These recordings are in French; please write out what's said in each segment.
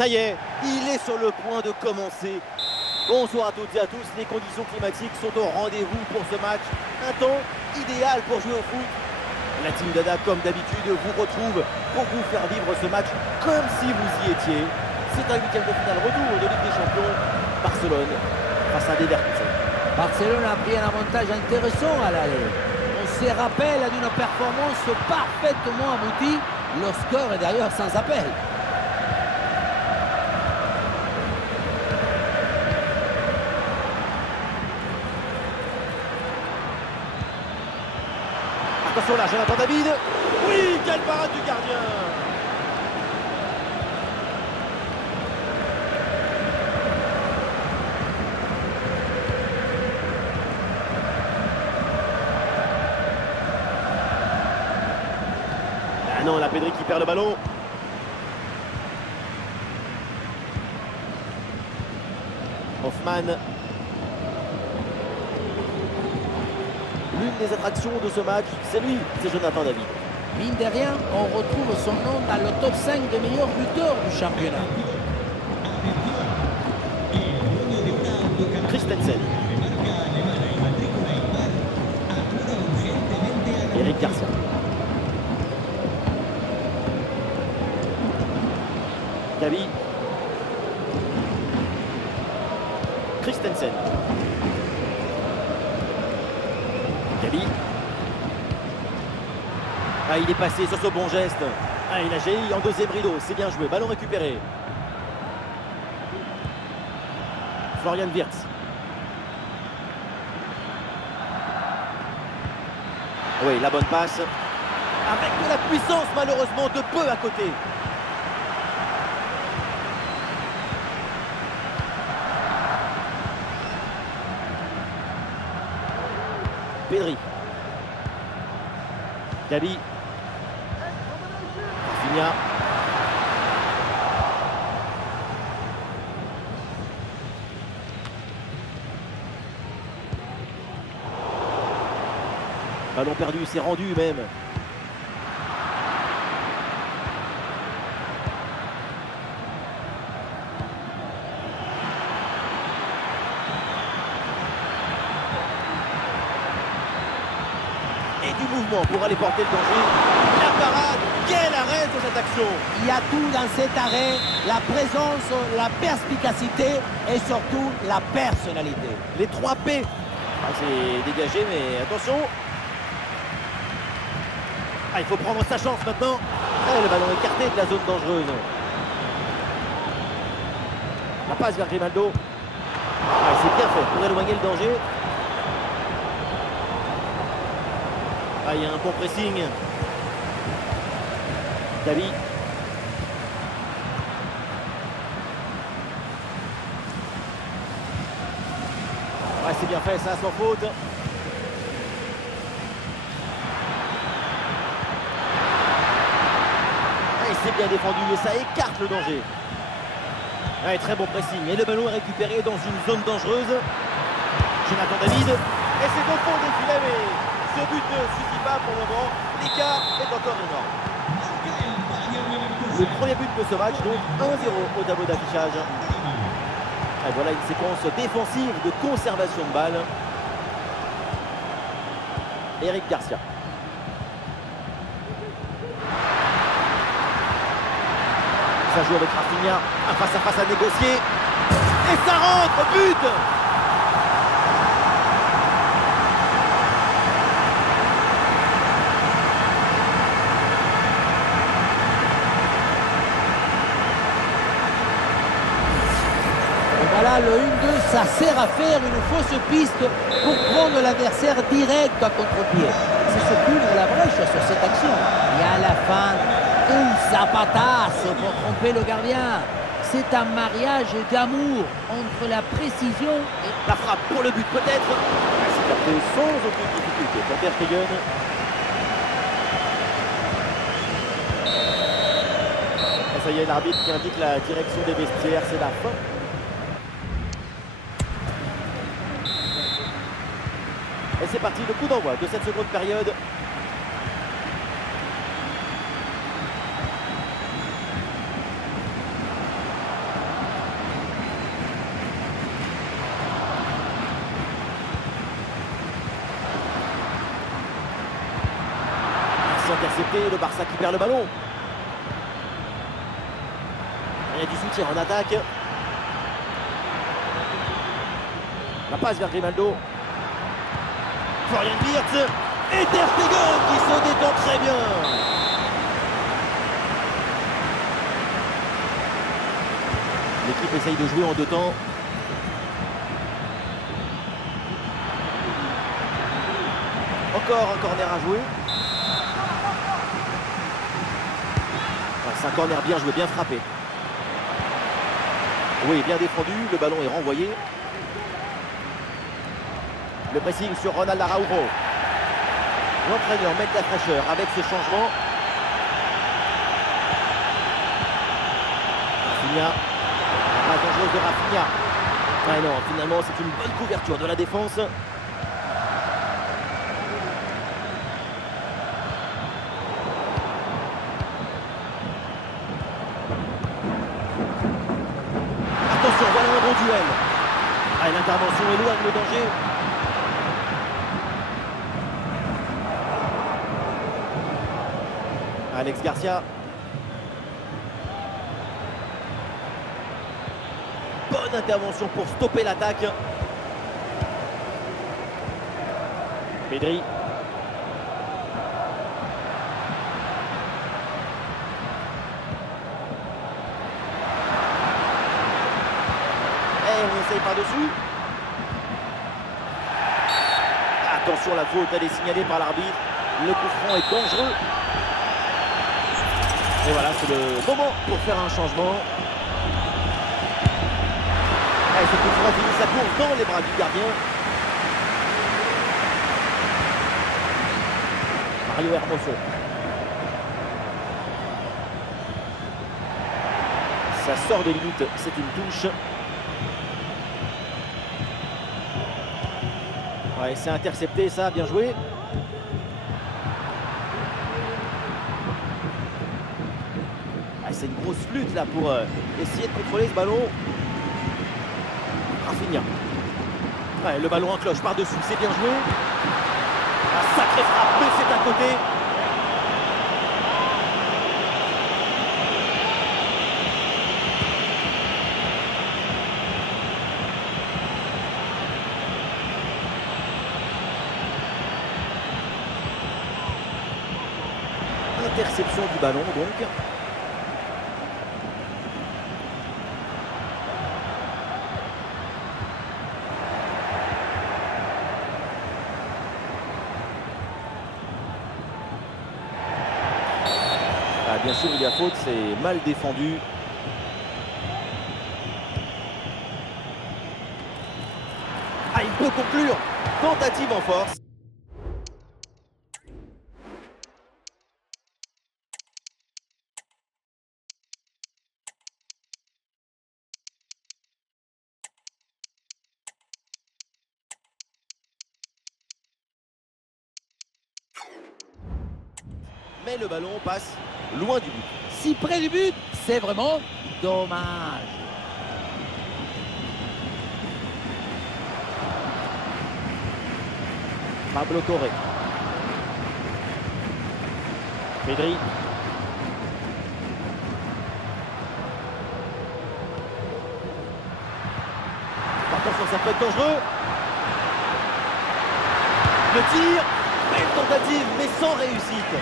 ça y est, il est sur le point de commencer. Bonsoir à toutes et à tous, les conditions climatiques sont au rendez-vous pour ce match. Un temps idéal pour jouer au foot. La team Dada, comme d'habitude, vous retrouve pour vous faire vivre ce match comme si vous y étiez. C'est un huitième de finale retour de Ligue des Champions. Barcelone face à Leverkusen. Barcelone a pris un avantage intéressant à l'aller. On se rappelle d'une performance parfaitement aboutie. Le score est d'ailleurs sans appel. Attention là, Jonathan David. Oui, quelle parade du gardien. Ah non, la Pedri qui perd le ballon. Hoffman. L'une des attractions de ce match, c'est lui, c'est Jonathan David. Mine de rien, on retrouve son nom dans le top 5 des meilleurs buteurs du championnat. Christensen. Eric Garcia. Gavi. Christensen. Gavi. Ah, il est passé sur ce bon geste. Ah, il a jailli en deuxième rideau. C'est bien joué. Ballon récupéré. Florian Wirtz. Oui, la bonne passe. Avec de la puissance, malheureusement, de peu à côté. Pedri. Gavi. Rafinha. Ballon perdu, c'est rendu même. Et du mouvement pour aller porter le danger. La parade, quel arrêt de cette action. Il y a tout dans cet arrêt, la présence, la perspicacité et surtout la personnalité. Les 3 P. Ah, c'est dégagé, mais attention. Ah, il faut prendre sa chance maintenant. Ah, le ballon écarté de la zone dangereuse. La passe vers Grimaldo. Ah, c'est bien fait pour éloigner le danger. Ah, il y a un bon pressing. Gavi. Ouais, c'est bien fait, ça, sans faute. Et c'est bien défendu et ça écarte le danger. Ouais, très bon pressing. Et le ballon est récupéré dans une zone dangereuse. Jonathan David. Et c'est au fond des filets, mais ce but ne suffit pas pour le moment. L'écart est encore énorme. Le premier but de ce match, donc 1-0 au tableau d'affichage. Et voilà une séquence défensive de conservation de balle. Eric Garcia. Ça joue avec Rafinha, un face à face à négocier. Et ça rentre, but! Voilà, le 1-2, ça sert à faire une fausse piste pour prendre l'adversaire direct à contre-pied. C'est ce qui ouvre la brèche sur cette action. Et à la fin, un zapatasso pour tromper le gardien. C'est un mariage d'amour entre la précision et la frappe pour le but peut-être. C'est capté sans aucune difficulté pour Ter Stegen. Et ça y est, l'arbitre qui indique la direction des vestiaires, c'est la fin. Et c'est parti, le coup d'envoi de cette seconde période. Intercepté, le Barça qui perd le ballon. Il y a du soutien en attaque. La passe vers Grimaldo. Florian Wirtz. Et Ter Stegen qui se détend très bien. L'équipe essaye de jouer en deux temps. Encore un corner à jouer. C'est un corner bien joué, bien frappé. Oui, bien défendu. Le ballon est renvoyé. Le pressing sur Ronald Araujo. L'entraîneur met de la fraîcheur avec ce changement. Rafinha. La passe dangereuse de Rafinha. Ah non, finalement, c'est une bonne couverture de la défense. Attention, voilà un bon duel. Ah, l'intervention éloigne le danger. Alex Garcia. Bonne intervention pour stopper l'attaque. Pedri. Et on essaye par-dessus. Attention, la faute, elle est signalée par l'arbitre. Le coup franc est dangereux. Et voilà, c'est le moment pour faire un changement. Et ce coup franc finit sa course dans les bras du gardien. Mario Hermoso. Ça sort des limites, c'est une touche. Ouais, c'est intercepté ça, bien joué. C'est une grosse lutte là pour essayer de contrôler ce ballon. Rafinha. Ouais, le ballon en cloche par-dessus, c'est bien joué. Un sacré frappe, mais c'est à côté. Interception du ballon donc. Ah, bien sûr, il y a faute, c'est mal défendu. Ah, il peut conclure. Tentative en force. Mais le ballon passe loin du but. Si près du but, c'est vraiment dommage. Pablo Torre. Pedri. Attention, ça peut être dangereux. Le tir. Belle tentative, mais sans réussite.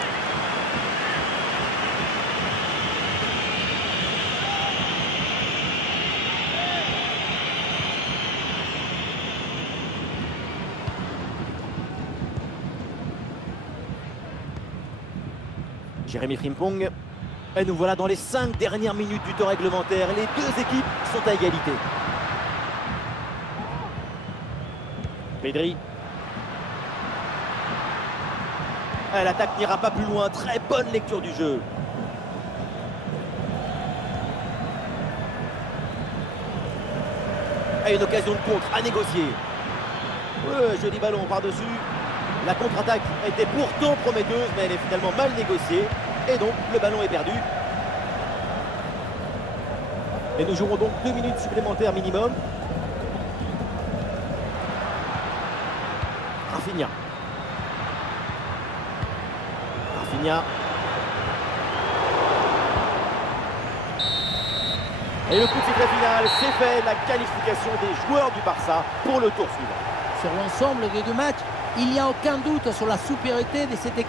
Jérémy Frimpong. Et nous voilà dans les 5 dernières minutes du temps réglementaire. Les deux équipes sont à égalité. Pedri. L'attaque n'ira pas plus loin. Très bonne lecture du jeu. Et une occasion de contre à négocier. Joli ballon par-dessus. La contre-attaque était pourtant prometteuse, mais elle est finalement mal négociée. Et donc, le ballon est perdu. Et nous jouerons donc 2 minutes supplémentaires minimum. Rafinha. Rafinha. Et le coup de sifflet final, c'est fait, la qualification des joueurs du Barça pour le tour suivant. Sur l'ensemble des deux matchs, il n'y a aucun doute sur la supériorité de cette équipe.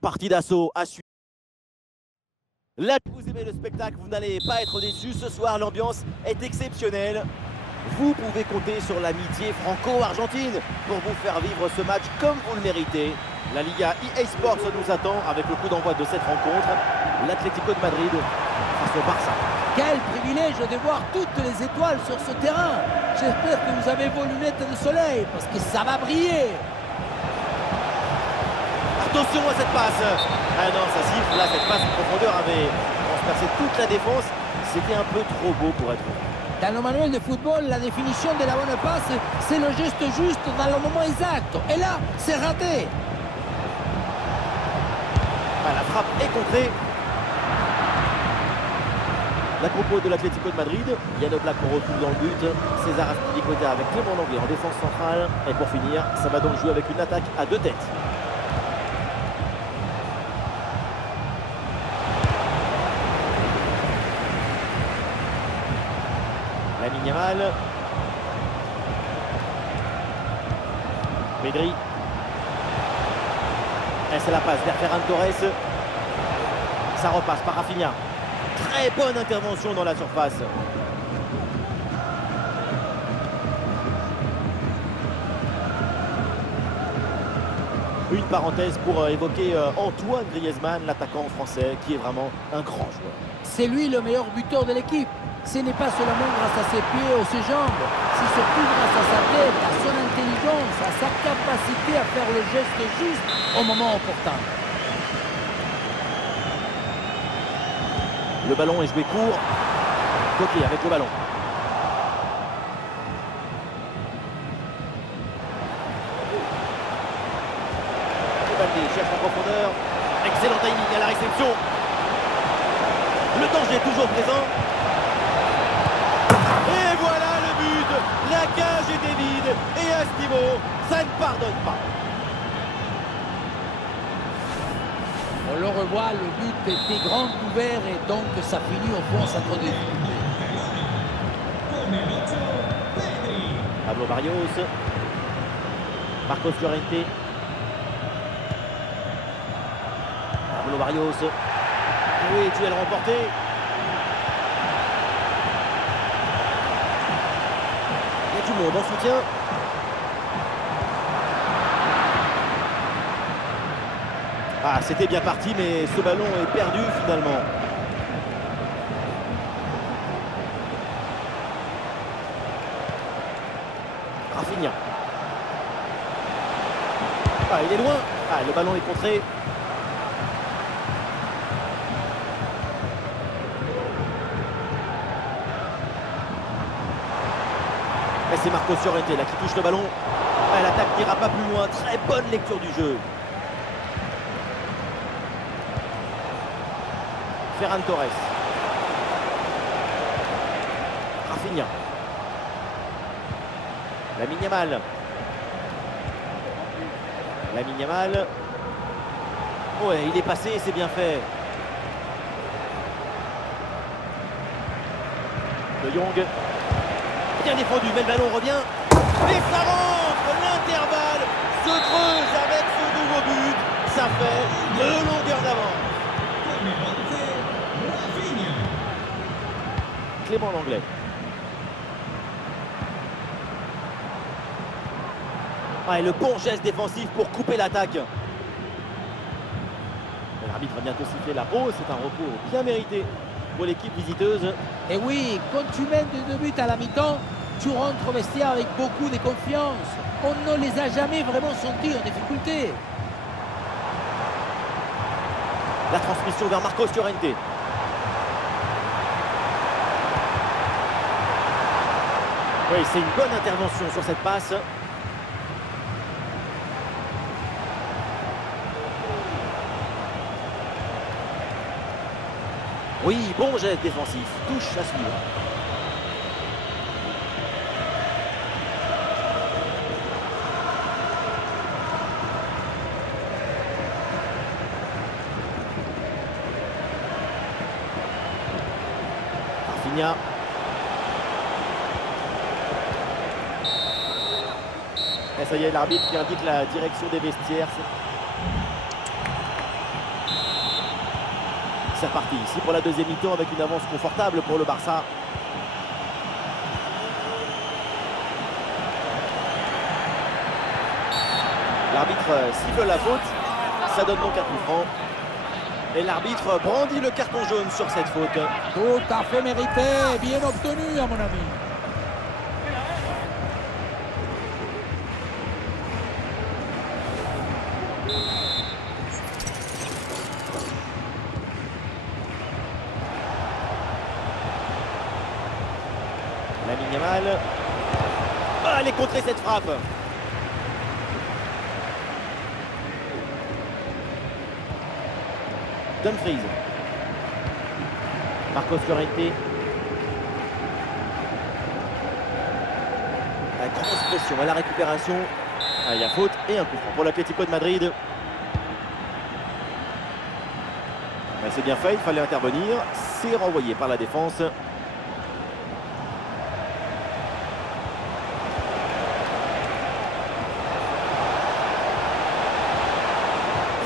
Partie d'assaut à suivre. Là, vous aimez le spectacle, vous n'allez pas être déçus. Ce soir, l'ambiance est exceptionnelle. Vous pouvez compter sur l'amitié franco-argentine pour vous faire vivre ce match comme vous le méritez. La Liga EA Sports nous attend avec le coup d'envoi de cette rencontre. L'Atlético de Madrid face au Barça. Quel privilège de voir toutes les étoiles sur ce terrain. J'espère que vous avez vos lunettes de soleil parce que ça va briller. Attention à cette passe. Ah non, ça siffle. Là, cette passe en profondeur avait transpercé toute la défense. C'était un peu trop beau pour être vrai. Dans le manuel de football, la définition de la bonne passe, c'est le geste juste dans le moment exact. Et là, c'est raté. Ah, la frappe est contrée. La compo de l'Atlético de Madrid. Yann Oblak qu'on retrouve dans le but. César Azpilicueta avec Clément Lenglet en défense centrale. Et pour finir, ça va donc jouer avec une attaque à deux têtes. Lamine Yamal. Pedri. Et c'est la passe vers Ferran Torres. Ça repasse par Rafinha. Très bonne intervention dans la surface. Une parenthèse pour évoquer Antoine Griezmann, l'attaquant français, qui est vraiment un grand joueur. C'est lui le meilleur buteur de l'équipe. Ce n'est pas seulement grâce à ses pieds ou ses jambes, c'est surtout grâce à sa tête, à son intelligence, à sa capacité à faire le geste juste au moment opportun. Le ballon est joué court. Coquet avec le ballon. Balde cherche en profondeur. Excellent timing à la réception. Le danger est toujours présent. Et voilà le but. La cage était vide. Et à ce niveau, ça ne pardonne pas. On le revoit, le but était grand ouvert et donc ça finit au fond centre de but. Pablo Barrios. Marcos Llorente. Pablo Barrios. Oui, duel remporté. Il y a du monde en soutien. Ah, c'était bien parti, mais ce ballon est perdu finalement. Rafinha. Ah, il est loin. Ah, le ballon est contré. Et c'est Marcos Llorente là qui touche le ballon. Ah, l'attaque n'ira pas plus loin. Très bonne lecture du jeu. Ferran Torres. Rafinha. Lamine Yamal. Lamine Yamal. Ouais, il est passé, c'est bien fait. De Jong. Bien défendu, mais le ballon revient. Et ça rentre. L'intervalle se creuse avec ce nouveau but. Ça fait 2 longueurs d'avance. Clément Lenglet. Ah, et le bon geste défensif pour couper l'attaque. L'arbitre a bientôt sifflé la pause. C'est un repos bien mérité pour l'équipe visiteuse. Et oui, quand tu mènes de 2 buts à la mi-temps, tu rentres au vestiaire avec beaucoup de confiance. On ne les a jamais vraiment sentis en difficulté. La transmission vers Marcos Llorente. Oui, c'est une bonne intervention sur cette passe. Oui, bon geste défensif. Touche à suivre. Rafinha. Et ça y est, l'arbitre qui indique la direction des vestiaires. C'est reparti ici pour la deuxième mi-temps avec une avance confortable pour le Barça. L'arbitre siffle la faute. Ça donne donc un coup franc. Et l'arbitre brandit le carton jaune sur cette faute. Tout à fait mérité, bien obtenu à mon avis. Lamine Yamal. Ah, elle est contrée cette frappe. Dumfries. Marcos Llorente. La grosse pression à la récupération. Ah, il y a faute et un coup franc pour l'Atlético de Madrid. C'est bien fait, il fallait intervenir. C'est renvoyé par la défense.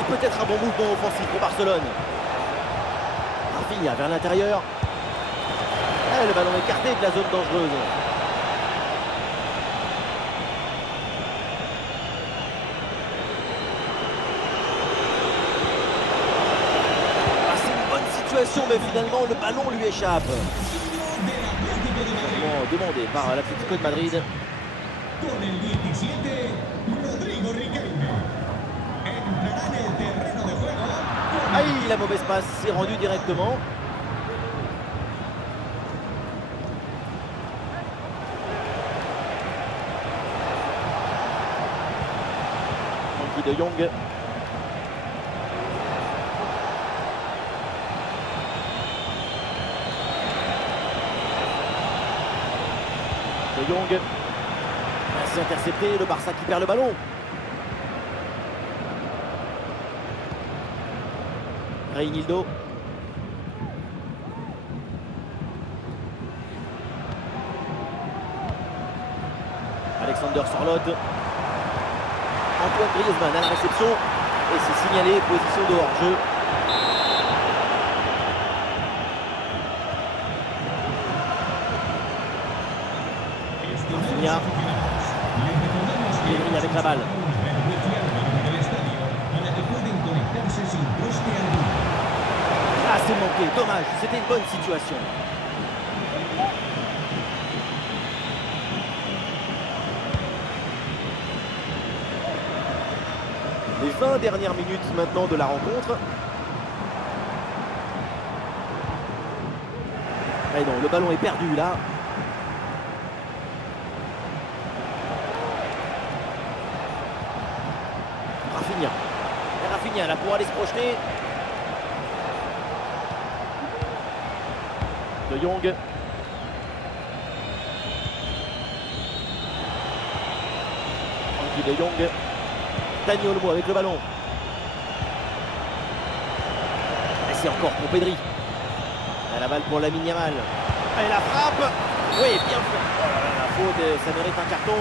Peut-être un bon mouvement offensif pour Barcelone. Rafinha vers l'intérieur. Le ballon écarté de la zone dangereuse. C'est une bonne situation, mais finalement le ballon lui échappe. Demandé par l'Atlético de Madrid. Aïe, la mauvaise passe s'est rendue directement. Frenkie de Jong. De Jong. C'est intercepté, le Barça qui perd le ballon. Reinildo. Alexander Sorloth. Antoine Griezmann à la réception. Et c'est signalé, position de hors-jeu. Rafinha. Pedri avec la balle. Ah, c'est manqué, dommage, c'était une bonne situation. Les 20 dernières minutes maintenant de la rencontre. Et non, le ballon est perdu là. Rafinha. Et Rafinha là pour aller se projeter. De Jong. Frenkie de Jong. Dani Olmo avec le ballon. Et c'est encore pour Pedri. Et la balle pour Lamine Yamal. Et la frappe. Oui, bien fait. Oh là là, la faute, ça mérite un carton.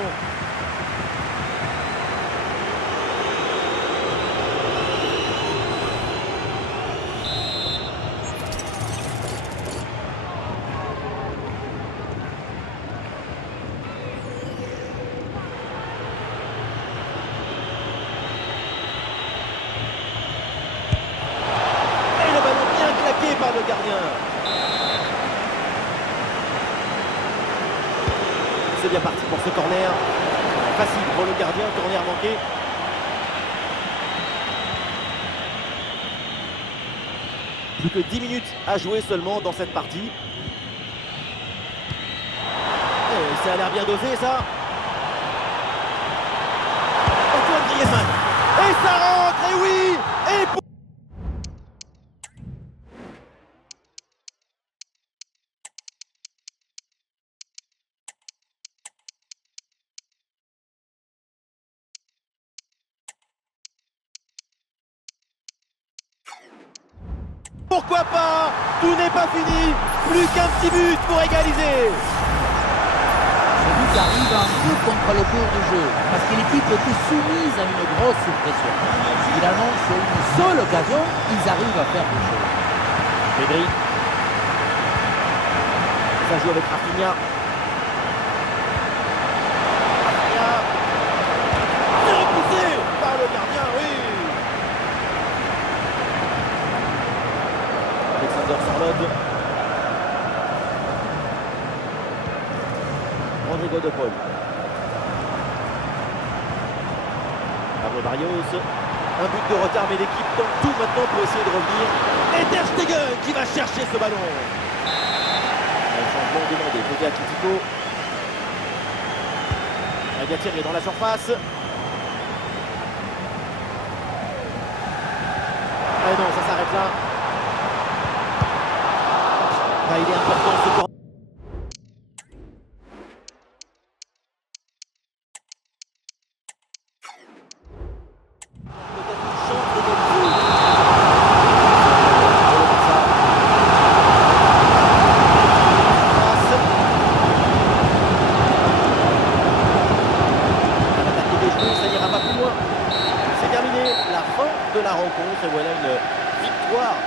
c'est bien parti pour ce corner. Facile pour le gardien, corner manqué. Plus que 10 minutes à jouer seulement dans cette partie. Et ça a l'air bien dosé ça. Antoine Griezmann. Et ça rentre, et oui. Et pourquoi pas? Tout n'est pas fini. Plus qu'un petit but pour égaliser. Ce but arrive un peu contre le cours du jeu, parce que l'équipe était soumise à une grosse pression. Finalement, sur une seule occasion, ils arrivent à faire quelque chose. Pedri. Ça joue avec Rafinha. Rafinha. C'est repoussé par le gardien, oui. Alexander Sorloth. Rodrigo de Paul. Pablo Barrios. Un but de retard, mais l'équipe tente tout maintenant pour essayer de revenir. Et Ter Stegen qui va chercher ce ballon. Un changement demandé côté Atlético. Il a tiré dans la surface. Ah non, ça s'arrête là. Ah, il est important ce corner. De la rencontre, et voilà une victoire